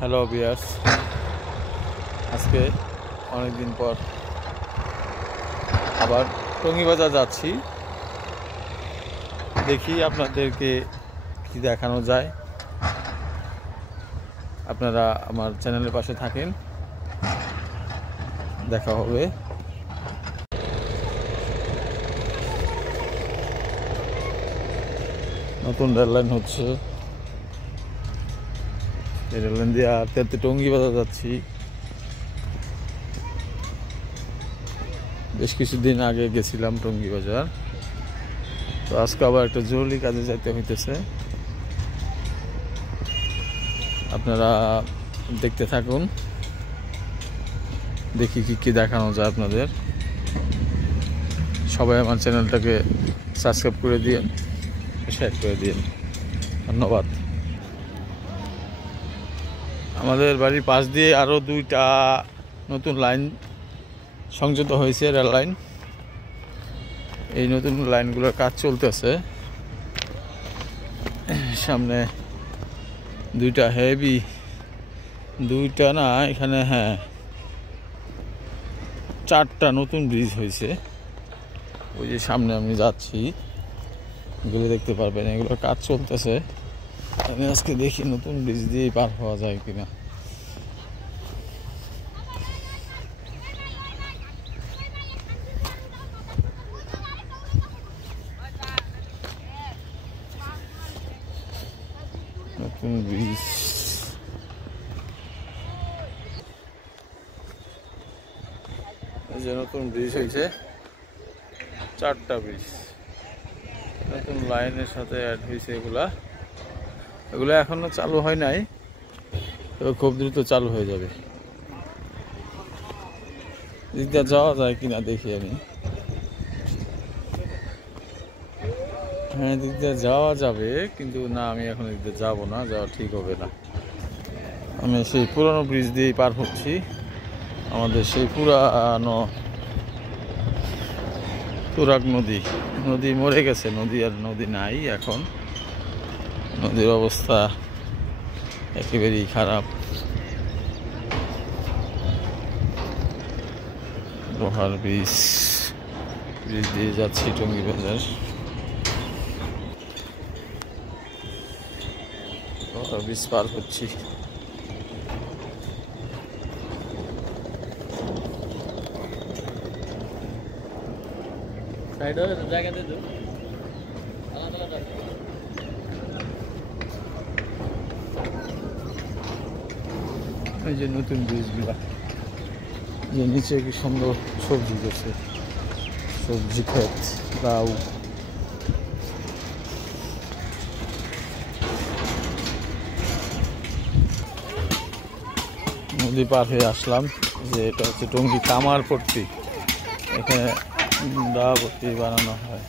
Hello viewers, আজকে অনেকদিন পর আবার টঙ্গীবাজার যাচ্ছি। দেখি আপনাদেরকে কি দেখানো যায়। আপনারা আমার চ্যানেলের পাশে থাকেন, দেখা হবে। নতুন রেললাইন হচ্ছে, এই রেললাইন দিয়ে আস্তে আস্তে টঙ্গীবাজার যাচ্ছি। বেশ কিছুদিন আগে গেছিলাম টঙ্গীবাজার, তো আজকে আবার একটা জরুরি কাজে যাইতে হইতেছে। আপনারা দেখতে থাকুন, দেখি কি কি দেখানো যায় আপনাদের। সবাই আমার চ্যানেলটাকে সাবস্ক্রাইব করে দিন, শেয়ার করে দিন। ধন্যবাদ। আমাদের বাড়ির পাশ দিয়ে আরও 2টা নতুন লাইন সংযুক্ত হয়েছে, রেল লাইন। এই নতুন লাইনগুলোর কাজ চলতেছে। সামনে 2টা হেভি, 2টা না, এখানে 4টা নতুন ব্রিজ হয়েছে। ওই যে সামনে আমি যাচ্ছি, এগুলো দেখতে পারবেন, এগুলোর কাজ চলতেছে। আমি আজকে দেখি নতুন ব্রিজ দিয়ে পার হওয়া যায় কিনা। নতুন ব্রিজ, এই যে নতুন ব্রিজ হয়েছে, 4টা ব্রিজ নতুন লাইনের সাথে অ্যাড হয়েছে। এগুলো এখনো চালু হয় নাই, তবে খুব দ্রুত চালু হয়ে যাবে। দিকটা যাওয়া যায় কিনা দেখি আমি। হ্যাঁ, দিকটা যাওয়া যাবে, কিন্তু না, আমি এখন দিকটা যাবো না, যাওয়া ঠিক হবে না। আমি সেই পুরানো ব্রিজ দিয়েই পার হচ্ছি। আমাদের সেই পুরানো তুরাগ নদী মরে গেছে, নদী নাই এখন। নদীর অবস্থা একেবারেই খারাপ। লোহার ব্রিজ দিয়ে যাচ্ছি টঙ্গীবাজার। লোহার ব্রিজ পার হচ্ছি। এই যে নতুন ব্রিজগুলা, যে নিচে কি সুন্দর সবজি গেছে, সবজি ক্ষেত, লাউ। নদী পার হয়ে আসলাম। যে এটা হচ্ছে টঙ্গী কামারপট্টি, এখানে দাওয়াপট্টি বানানো হয়।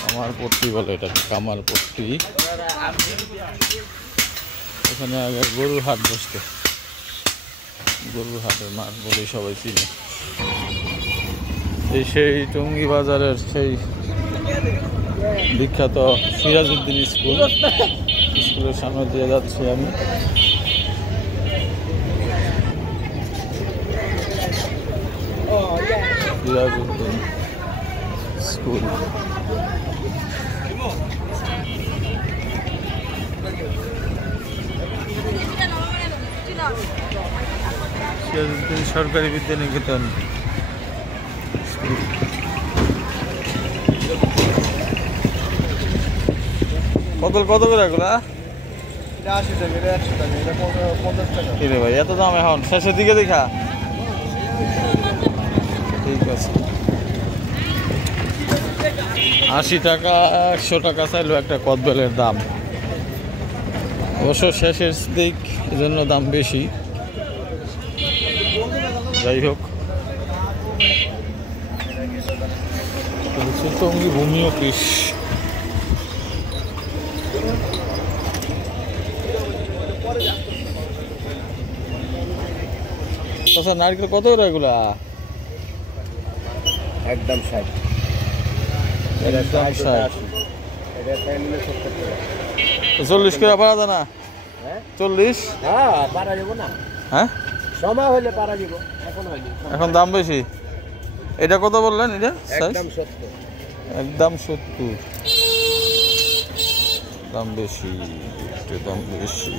কামারপট্টি বলে এটাকে, কামারপট্টি। এখানে আগে গরুর হাট বসতো, গরুর হাটের মাঠ বলে সবাই চিনে। সেই টঙ্গী বাজারের সেই বিখ্যাত সিরাজউদ্দিন স্কুলের সামনে দিয়ে যাচ্ছি আমি। সিরাজউদ্দিন স্কুল, সিরাজউদ্দিন সরকারি বিদ্যানিকেতন স্কুল। কত করে এগুলা? 80 টাকা, 100 টাকা, 50 টাকা। কি রে ভাই, এত দাম এখন? শেষের দিকে দেখা। ঠিক আছে, 80 টাকা, 100 টাকা চাইলো একটা কদবেলের দাম। অবশ্য শেষের দিক, এজন্য দাম বেশি। যাই হোক, টঙ্গী ভূমি অফিস। নারকেল কত করে এগুলা? একদম 60। একদম 60। 40 করে পাওয়া যায় না? 40? হ্যাঁ পারা যাব না, হ্যাঁ সময় হইলে পারা যাব, এখন হয়নি। এখন দাম বেশি। এটা কত বললেন? এটা একদম 70। একদম 70। দাম বেশি, একটু দাম বেশি।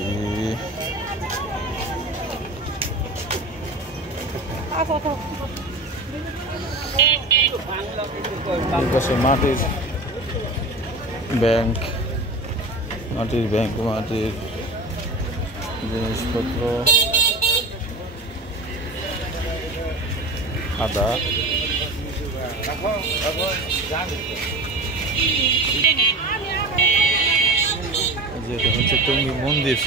মাটির ব্যাংক, মাটির জিনিসপত্র, খাতা। যেটা হচ্ছে টঙ্গী মন্দির।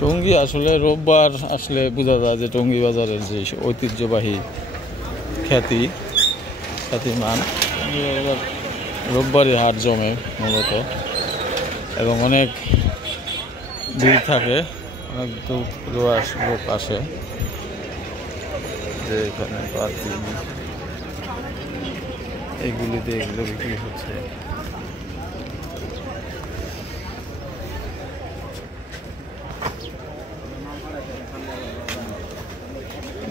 টঙ্গী আসলে রোববার আসলে বোঝা যায় যে টঙ্গী বাজারের যে ঐতিহ্যবাহী খ্যাতিমান রোববারই হাট জমে মূলত, এবং অনেক ভিড় থাকে, অনেক লোক আসে যে এখানে পার্কিং এইগুলিতে এগুলো বিক্রি হচ্ছে।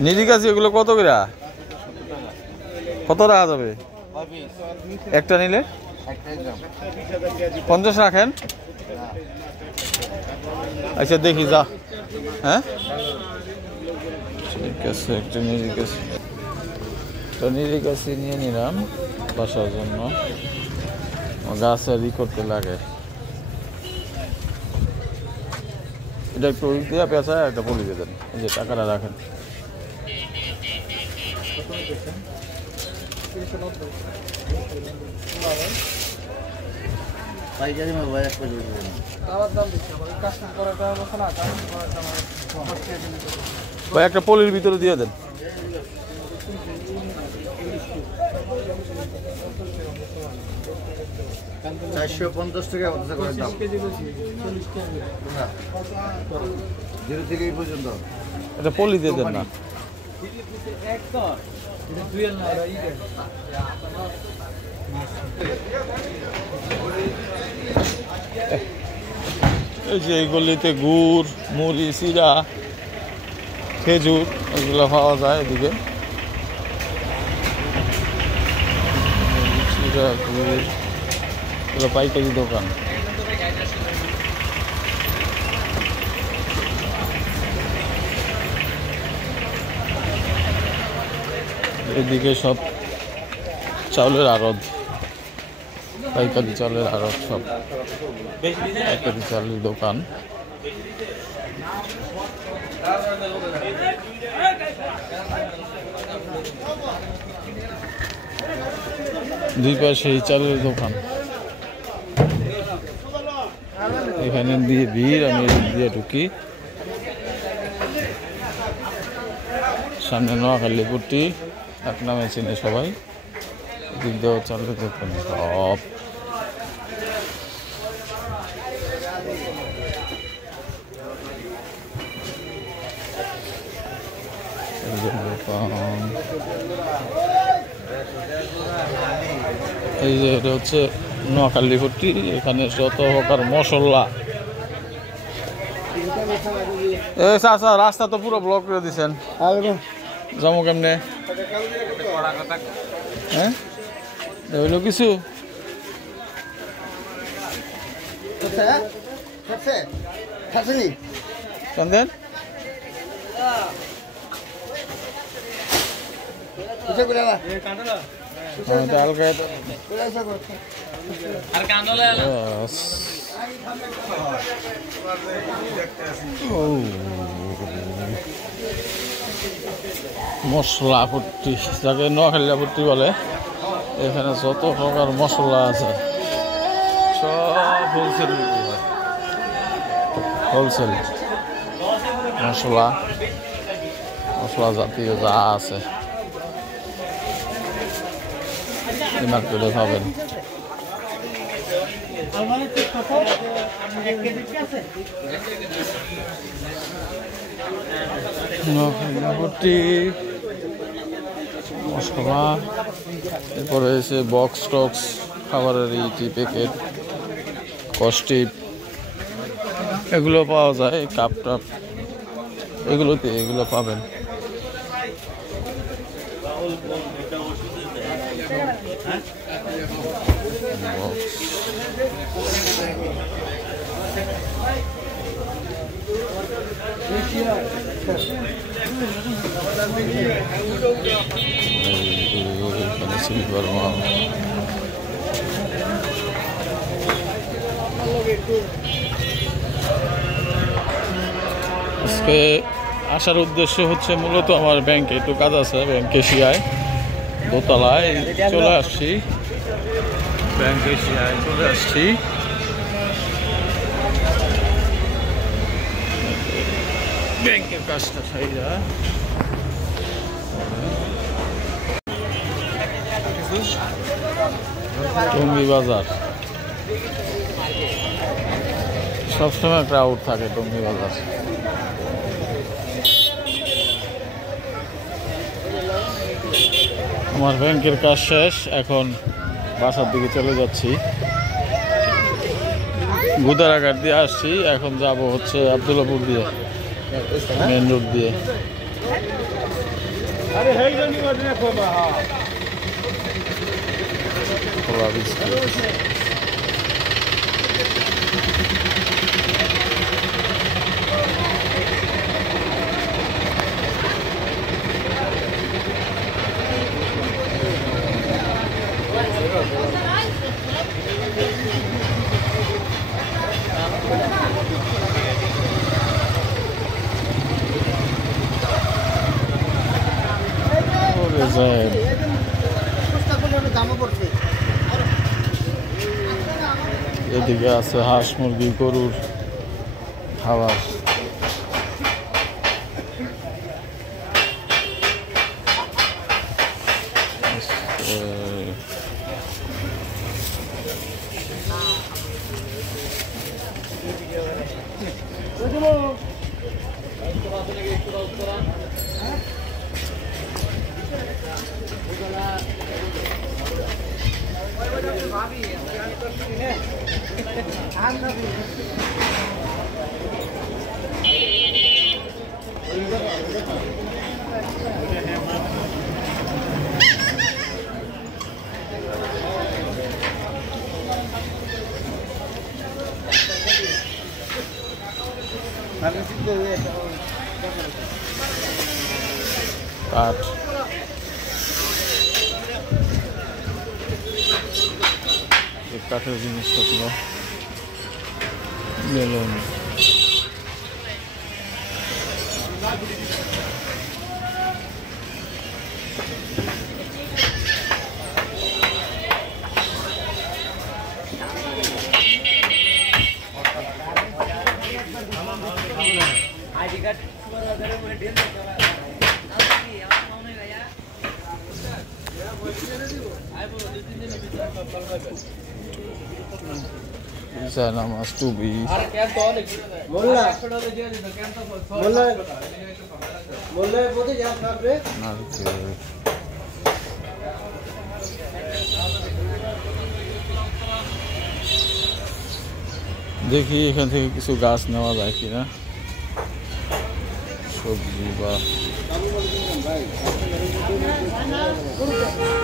নিরিকাছি এগুলো কত করে? কত রাখা যাবে একটা নিলে? 50 রাখেন। আচ্ছা দেখি যা। হ্যাঁ ঠিক আছে, একটা নিরিকাছি নিয়ে নিলাম বাসার জন্য। গাছ আর করতে লাগে, এটা একটু দিয়ে পেঁচায় একটা পলি দিয়ে দেন। এই যে টাকাটা রাখেন। ভাই একটা পলির ভিতরে দিয়ে দেন। এটা পলি দিয়ে দেন না। এই যে এই গলিতে গুড়, মুড়ি, চিরা, খেজুর এগুলো পাওয়া যায় এদিকে। চিরা, গুড় এগুলো পাইকারি দোকান। এদিকে সব চাউলের আড়ত, পাইকারি চাউলের আড়ত, সব পাইকারি চাউলের দোকান। দুই পাশে চালের দোকান। এখানে দিয়ে ভিড়, আমি দিয়ে ঢুকি। সামনে নোয়াখালী পট্টি, এক নামে চিনে সবাই। দিক দিয়েও চালের দোকান সব। এই যে এটা হচ্ছে নোয়াখালী পট্টি, এখানে যত প্রকার মশলা। আচ্ছা রাস্তা তো পুরো ব্লক করে দিচ্ছেন, যাবো কেমনে? হ্যাঁ হইল কিছু কেন মশলা পট্টি, যাকে নোয়াখালী পট্টি বলে। এখানে যত প্রকার মশলা আছে সব হোলসেল বিক্রি হয়। হোলসেল মশলা জাতীয় যা আছে এই মার্কেটে পাবেন। নোয়াখালী মশলা, এরপরে এসে বক্স টক্স খাবারের ইটি প্যাকেট, কস্টিপ, এগুলো পাওয়া যায়। কাপ টাপ এগুলো পাবেন। সিলভার মাল, আজকে আসার উদ্দেশ্য হচ্ছে মূলত আমার ব্যাংকে একটু কাজ আছে। ব্যাংক এশিয়ায় দোতলায় চলে আসছি, ব্যাংক এশিয়ায় চলে আসছি। ব্যাংকের কাজটা খাইরা টঙ্গী বাজার সবসময় ক্রাউড থাকে। টঙ্গী বাজার আমার ব্যাংকের কাজ শেষ, এখন বাসার দিকে চলে যাচ্ছি। গুদারাঘাট দিয়ে আসছি, এখন যাব হচ্ছে আব্দুল্লাপুর দিয়ে, মেন রোড দিয়ে। এদিকে আছে হাঁস মুরগি গরুর খাবার। কাঠ, কাঠের জিনিসপত্র, বেলুন, নামাজ, টুপি, দেখি এখান থেকে কিছু গাছ নেওয়া যায় কিনা, সবজি বা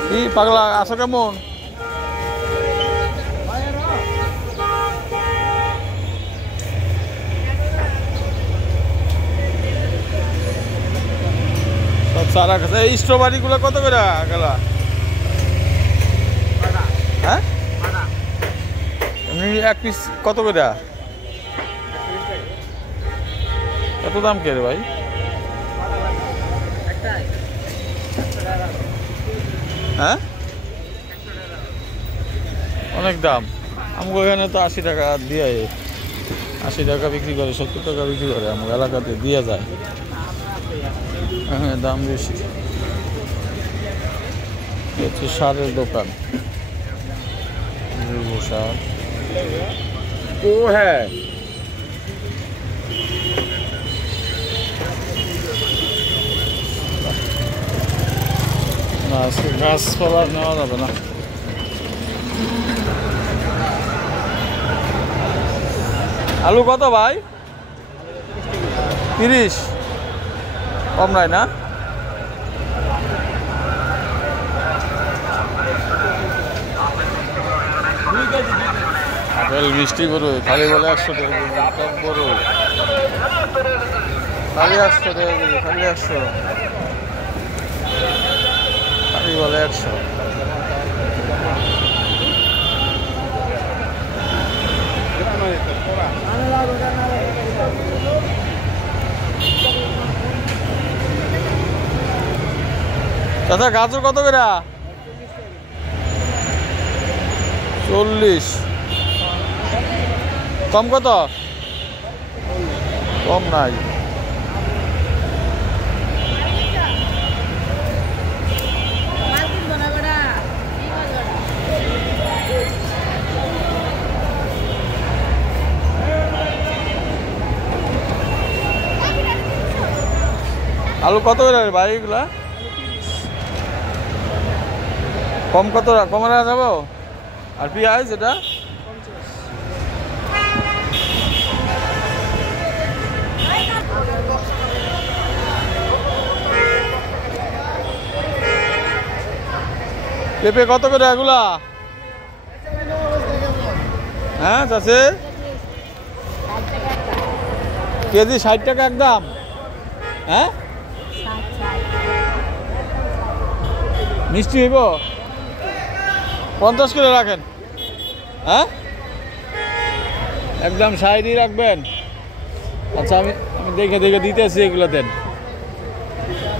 কি। পাগলা আছো কেমন? সারা কাছে এই স্ট্রবেরি গুলো কত করে গেল? হ্যাঁ, এমনি এক পিস কত করে? কত দাম কে রে ভাই? হ্যাঁ, অনেক দাম। আমাকে এখানে তো 80 টাকা দিয়ে, 80 টাকা বিক্রি করে, 70 টাকা বিক্রি করে। আমার এলাকাতে দিয়ে যায়, হ্যাঁ দাম বেশি। হচ্ছে সারের দোকান, সার। ও হ্যাঁ, না আজকে গাছপালা নেওয়া যাবে না। আলু কত ভাই? 30, কম নাই না? আপেল মিষ্টি গরু খালি বলে 100 টাকা কেজি, টক গরু খালি 100 টাকা কেজি, খালি 100, খালি বলে 100। চাচা গাজর কত করে? 40, কম কত? কম নাই। আলু কত করে ভাই এগুলা? কম কত? কমে রাখা যাবো? আর পেঁয়াজ এটা? পেঁপে কত করে এগুলা? হ্যাঁ চাচি, কেজি 60 টাকা একদম? হ্যাঁ, মিষ্টি হইব? 50 করে রাখেন। হ্যাঁ, একদম 60ই রাখবেন। আচ্ছা, আমি দেখে দেখে দিতেছি, এগুলো দেন।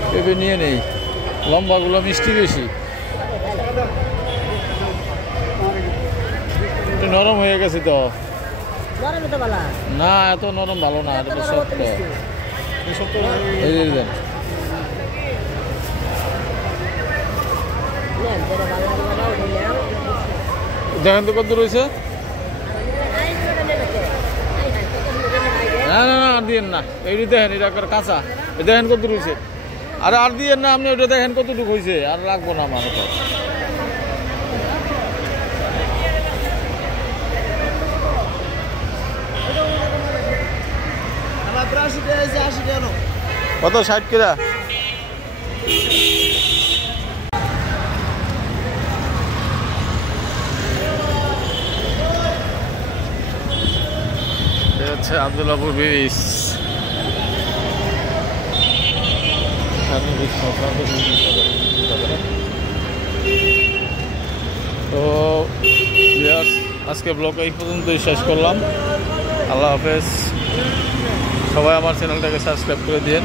পেঁপে নিয়ে নেই, লম্বাগুলো মিষ্টি বেশি, একটু নরম হয়ে গেছে তো। না এত নরম ভালো না, এটা শক্ত। এই দেন, দেখেন তো কত রয়েছে। না না না, আর দিয়েন না, এই দেখেন, এটা কাঁচা, দেখেন কত রয়েছে। আরে আর দিয়েন না, আপনি ওইটা দেখেন কতটুকু হয়েছে, আর রাখবো না আমার তো। কত? 60 কিরা। হচ্ছে আব্দুল্লাহপুর ব্রিজ। তো আজকে ব্লগ এই পর্যন্তই শেষ করলাম। আল্লাহ হাফেজ। সবাই আমার চ্যানেলটাকে সাবস্ক্রাইব করে দিন।